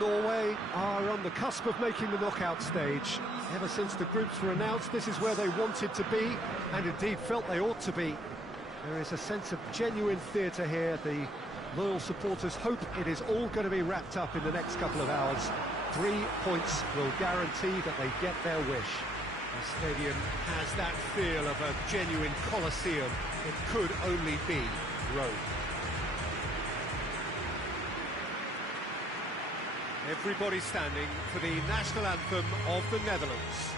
Norway are on the cusp of making the knockout stage. Ever since the groups were announced, this is where they wanted to be, and indeed felt they ought to be. There is a sense of genuine theatre here. The loyal supporters hope it is all going to be wrapped up in the next couple of hours. 3 points will guarantee that they get their wish. The stadium has that feel of a genuine Colosseum. It could only be Rome. Everybody standing for the national anthem of the Netherlands.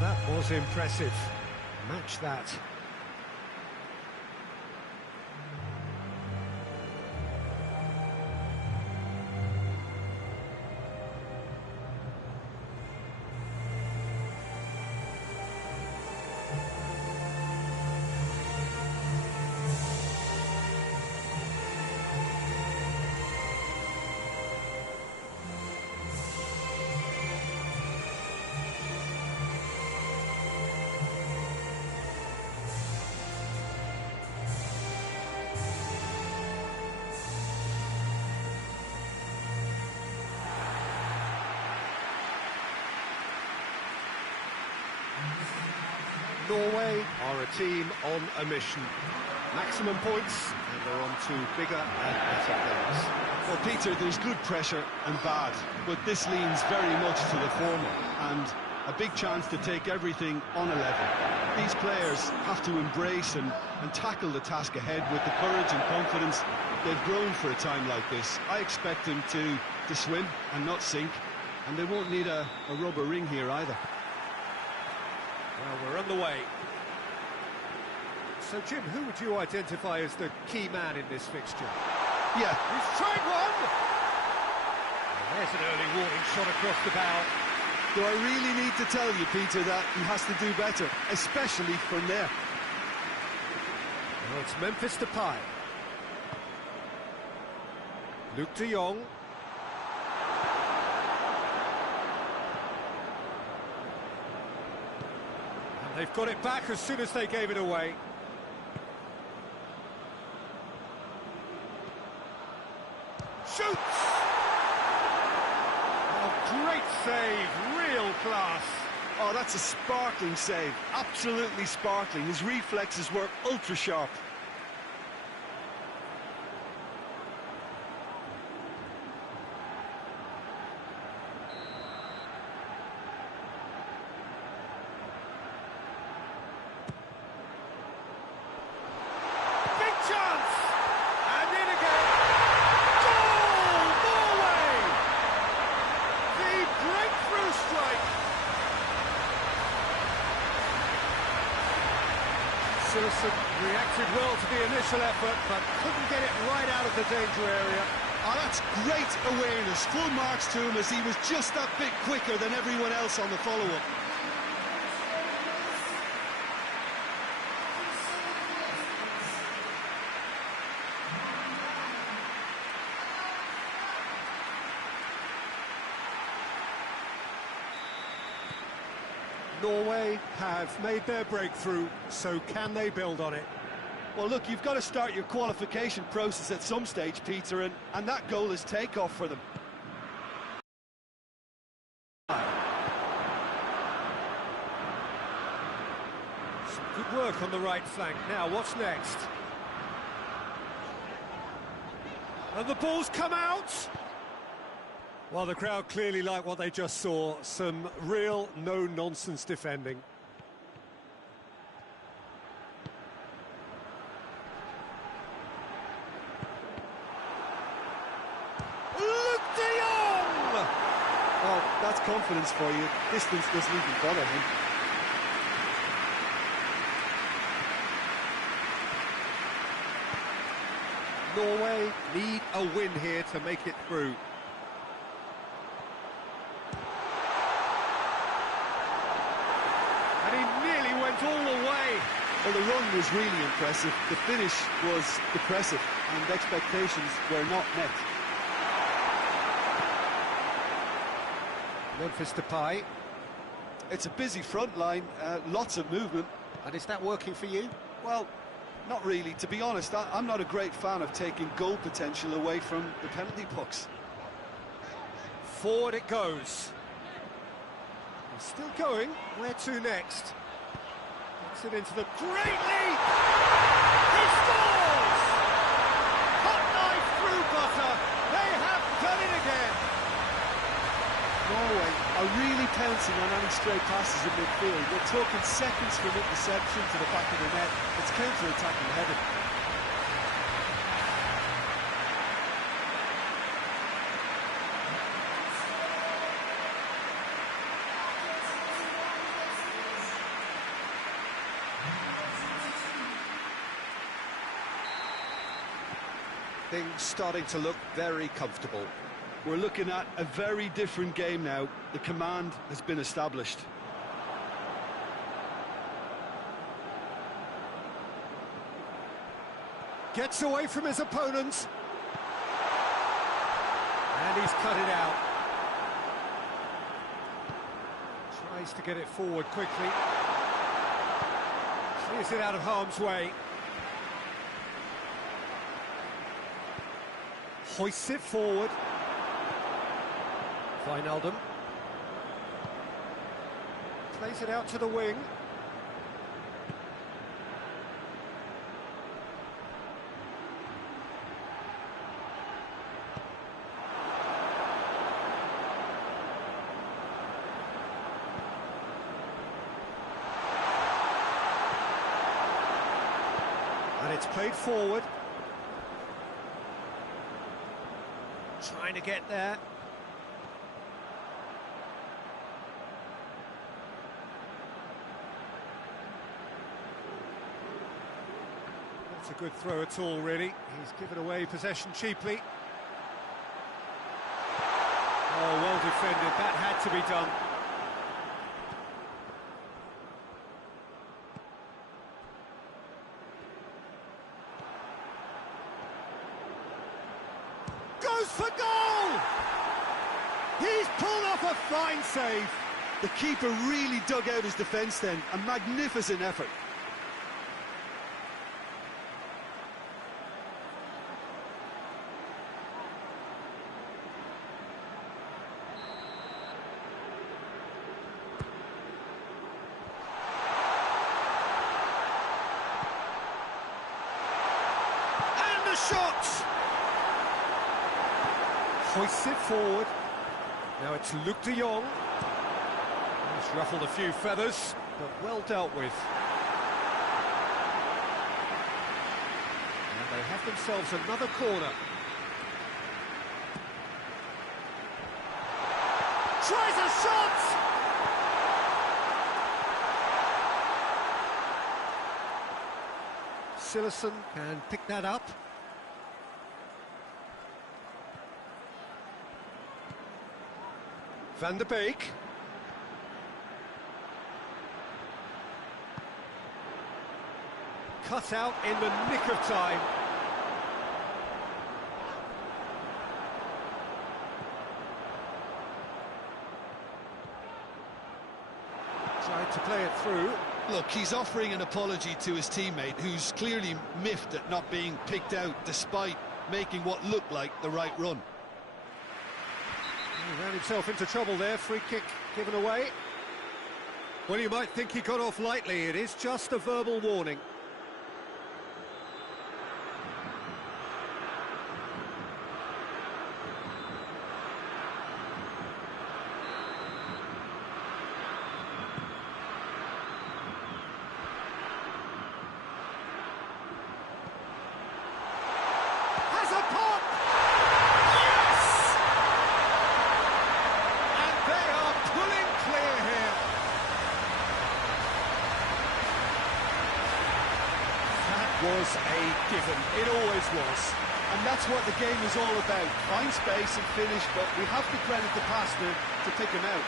That was impressive. Match that. Norway are a team on a mission. Maximum points, and they're on to bigger and better things. Well, Peter, there's good pressure and bad, but this leans very much to the former, and a big chance to take everything on a level. These players have to embrace and tackle the task ahead with the courage and confidence they've grown for a time like this. I expect them to swim and not sink, and they won't need a rubber ring here either. Well, we're underway. So, Jim, who would you identify as the key man in this fixture? Yeah. He's tried one! And there's an early warning shot across the bow. Do I really need to tell you, Peter, that he has to do better, especially from there? Well, it's Memphis Depay. Luke de Jong. And they've got it back as soon as they gave it away. Shoots! Oh, great save, real class. Oh, that's a sparkling save, absolutely sparkling. His reflexes were ultra sharp. Big chance! And in again! Goal! Norway! The breakthrough strike! Sillerson reacted well to the initial effort, but couldn't get it right out of the danger area. Oh, that's great awareness. Full marks to him as he was just that bit quicker than everyone else on the follow-up. Norway have made their breakthrough, so can they build on it? Well, look, you've got to start your qualification process at some stage, Peter, and that goal is takeoff for them. Some good work on the right flank. Now, what's next? And the ball's come out! Well, the crowd clearly like what they just saw. Some real no-nonsense defending. Luke de Jong! Well, that's confidence for you. Distance doesn't even bother him. Norway need a win here to make it through. out all the way. Well, the run was really impressive. The finish was depressive, and expectations were not met. Memphis Depay. It's a busy front line, lots of movement. And is that working for you? Well, not really. To be honest, I'm not a great fan of taking goal potential away from the penalty box. Forward it goes. He's still going. Where to next? Gets it into the great lead! He scores! Hot knife through butter. They have done it again. Norway are really pouncing on any stray passes in midfield. We're talking seconds from interception to the back of the net. It's counter-attacking heaven. Things starting to look very comfortable. We're looking at a very different game now. The command has been established. Gets away from his opponents. And he's cut it out. Tries to get it forward quickly. Clears it out of harm's way. Hoists it forward. Wijnaldum. Plays it out to the wing. And it's played forward. Trying to get there. Not a good throw at all, really. He's given away possession cheaply. Oh, well defended. That had to be done. Goes for goal! He's pulled off a fine save. The keeper really dug out his defence then. A magnificent effort. And the shot! Hoists it forward. Now it's Luc de Jong. He's ruffled a few feathers, but well dealt with. And they have themselves another corner. Tries a shot! Silerson can pick that up. Van der Beek. Cut out in the nick of time. Tried to play it through. Look, he's offering an apology to his teammate, who's clearly miffed at not being picked out despite making what looked like the right run. He ran himself into trouble there. Free kick given away. Well, you might think he got off lightly. It is just a verbal warning. Has a pop! Yes! And they are pulling clear here. That was a given. It always was. And that's what the game is all about. Find space and finish, but we have to credit the passer to pick him out.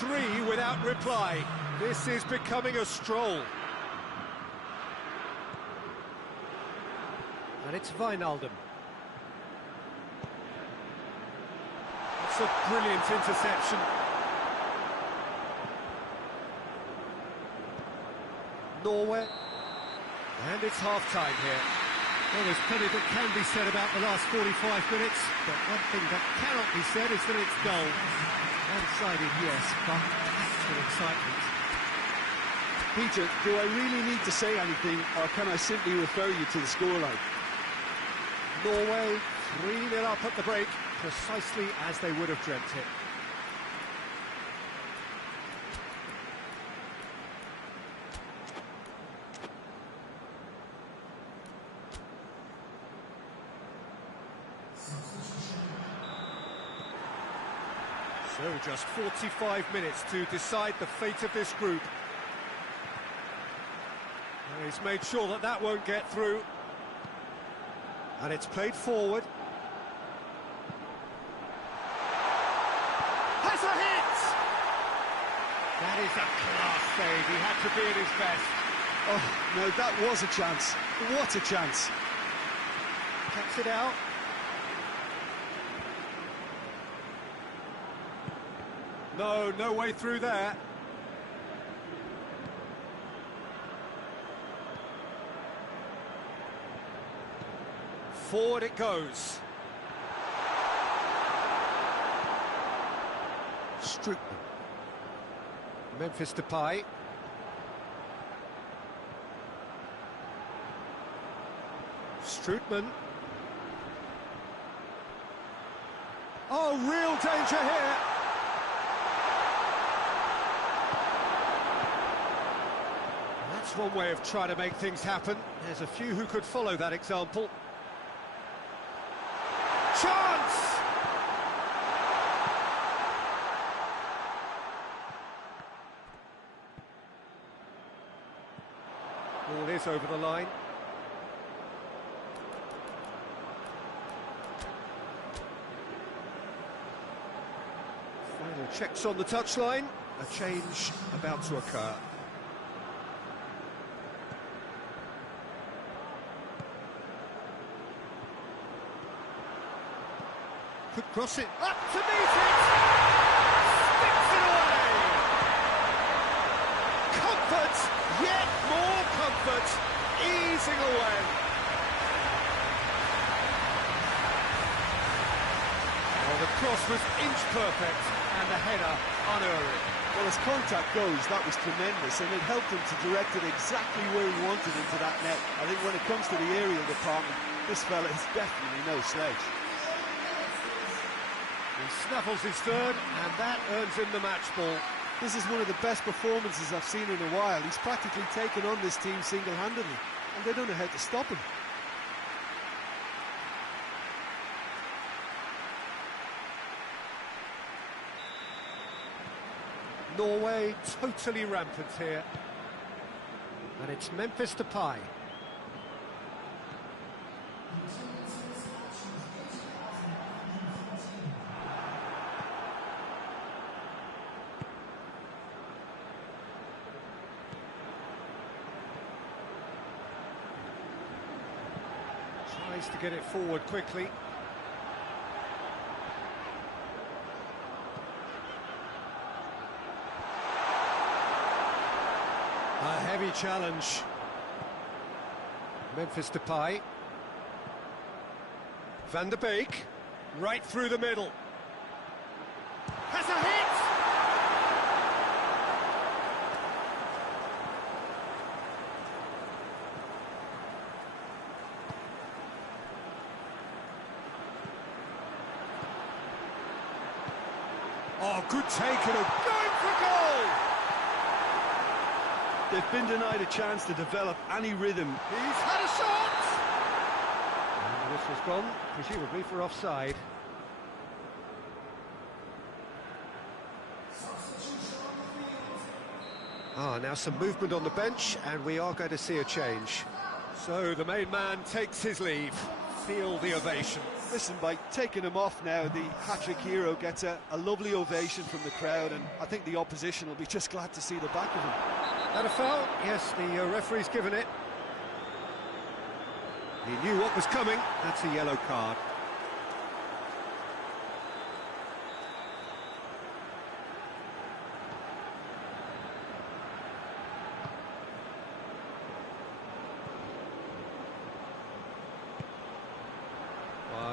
3 without reply. This is becoming a stroll. And it's Wijnaldum. It's a brilliant interception. Norway. And it's half-time here. Well, there's plenty that can be said about the last 45 minutes, but one thing that cannot be said is that it's dull. One-sided, yes, but actual excitement. Peter, do I really need to say anything, or can I simply refer you to the scoreline? Norway 3-0 up at the break, precisely as they would have dreamt it. So just 45 minutes to decide the fate of this group. Well, he's made sure that that won't get through. And it's played forward. Has a hit! That is a class save. He had to be at his best. Oh, no, that was a chance. What a chance. Cuts it out. No, no way through there. Forward it goes. Strootman. Memphis Depay. Strootman. Oh, real danger here. That's one way of trying to make things happen. There's a few who could follow that example. Chance! Ball is over the line. Final checks on the touchline. A change about to occur. Could cross it up to meet it! Sticks it away! Comfort, yet more comfort, easing away. Well, the cross was inch perfect and the header unerring. Well, as contact goes, that was tremendous, and it helped him to direct it exactly where he wanted into that net. I think when it comes to the aerial department, this fella is definitely no sledge. He snaffles his third, and that earns him the match ball. This is one of the best performances I've seen in a while. He's practically taken on this team single-handedly, and they don't know how to stop him. Norway totally rampant here. And it's Memphis Depay. Tries to get it forward quickly. A heavy challenge. Memphis Depay. Van der Beek, right through the middle. Has a hit! Oh, good take and going for goal! They've been denied a chance to develop any rhythm. He's had a shot! And the whistle's gone, presumably for offside. Now some movement on the bench, and we are going to see a change. So the main man takes his leave. feel the ovation. Listen, by taking him off now, the hat-trick hero gets a lovely ovation from the crowd, and I think the opposition will be just glad to see the back of him. That a foul? Yes, the referee's given it. He knew what was coming. That's a yellow card.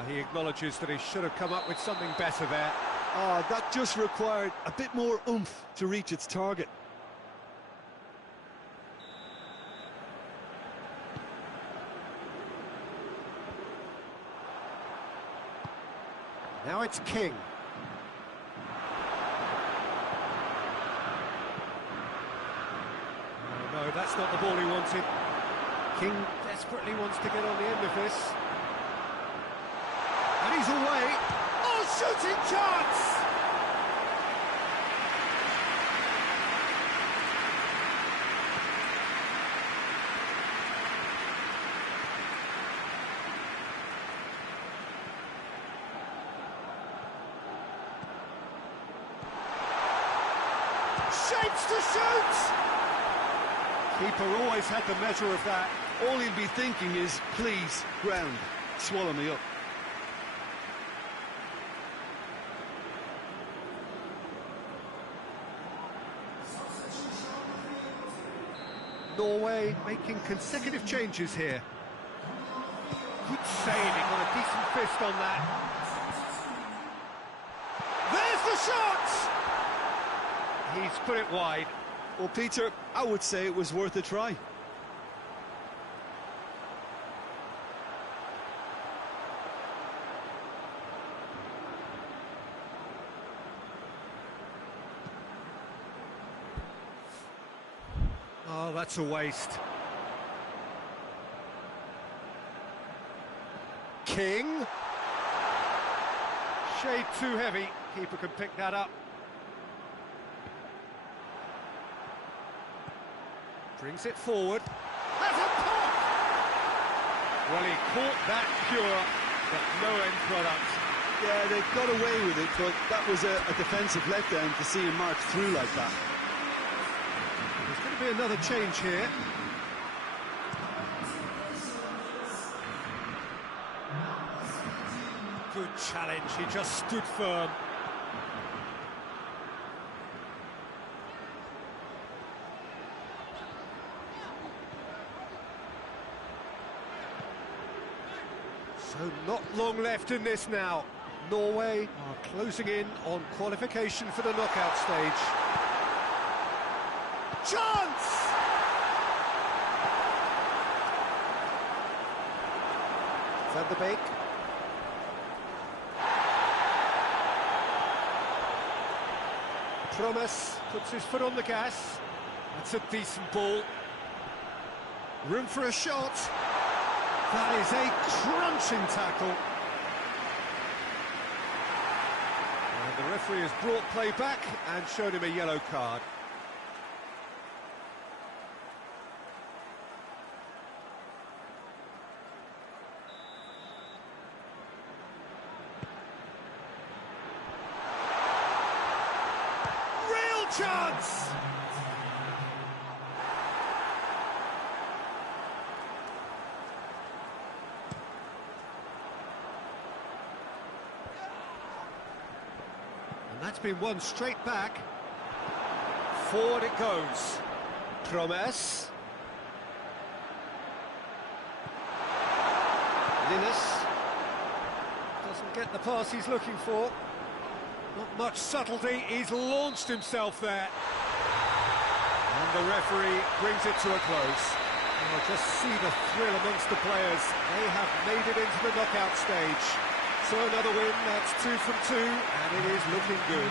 He acknowledges that he should have come up with something better there. That just required a bit more oomph to reach its target. Now it's King. No, that's not the ball he wanted. King desperately wants to get on the end of this. And he's away. Oh, shooting chance! Shapes to shoot! Keeper always had the measure of that. All he'll be thinking is, please, ground, swallow me up. Norway making consecutive changes here. Good save, he got a decent fist on that. There's the shot! He's put it wide. Well, Peter, I would say it was worth a try. Oh, that's a waste. King. Shade too heavy. Keeper can pick that up. Brings it forward. That's a pop! Well, he caught that pure, but no end product. Yeah, they got away with it, but that was a defensive letdown to see him march through like that. There's going to be another change here. Good challenge, he just stood firm. So not long left in this now. Norway are closing in on qualification for the knockout stage. Chance! Van der Beek. Promise puts his foot on the gas. That's a decent ball. Room for a shot. That is a crunching tackle. And the referee has brought play back and shown him a yellow card. Real chance! That's been won straight back. Forward it goes. Promes. Linus. Doesn't get the pass he's looking for. Not much subtlety, he's launched himself there. And the referee brings it to a close. Oh, just see the thrill amongst the players. They have made it into the knockout stage. So another win, that's 2 from 2, and it is looking good.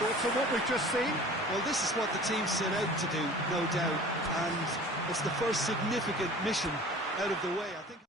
Thoughts on what we've just seen? Well, this is what the team set out to do, no doubt, and it's the first significant mission out of the way, I think.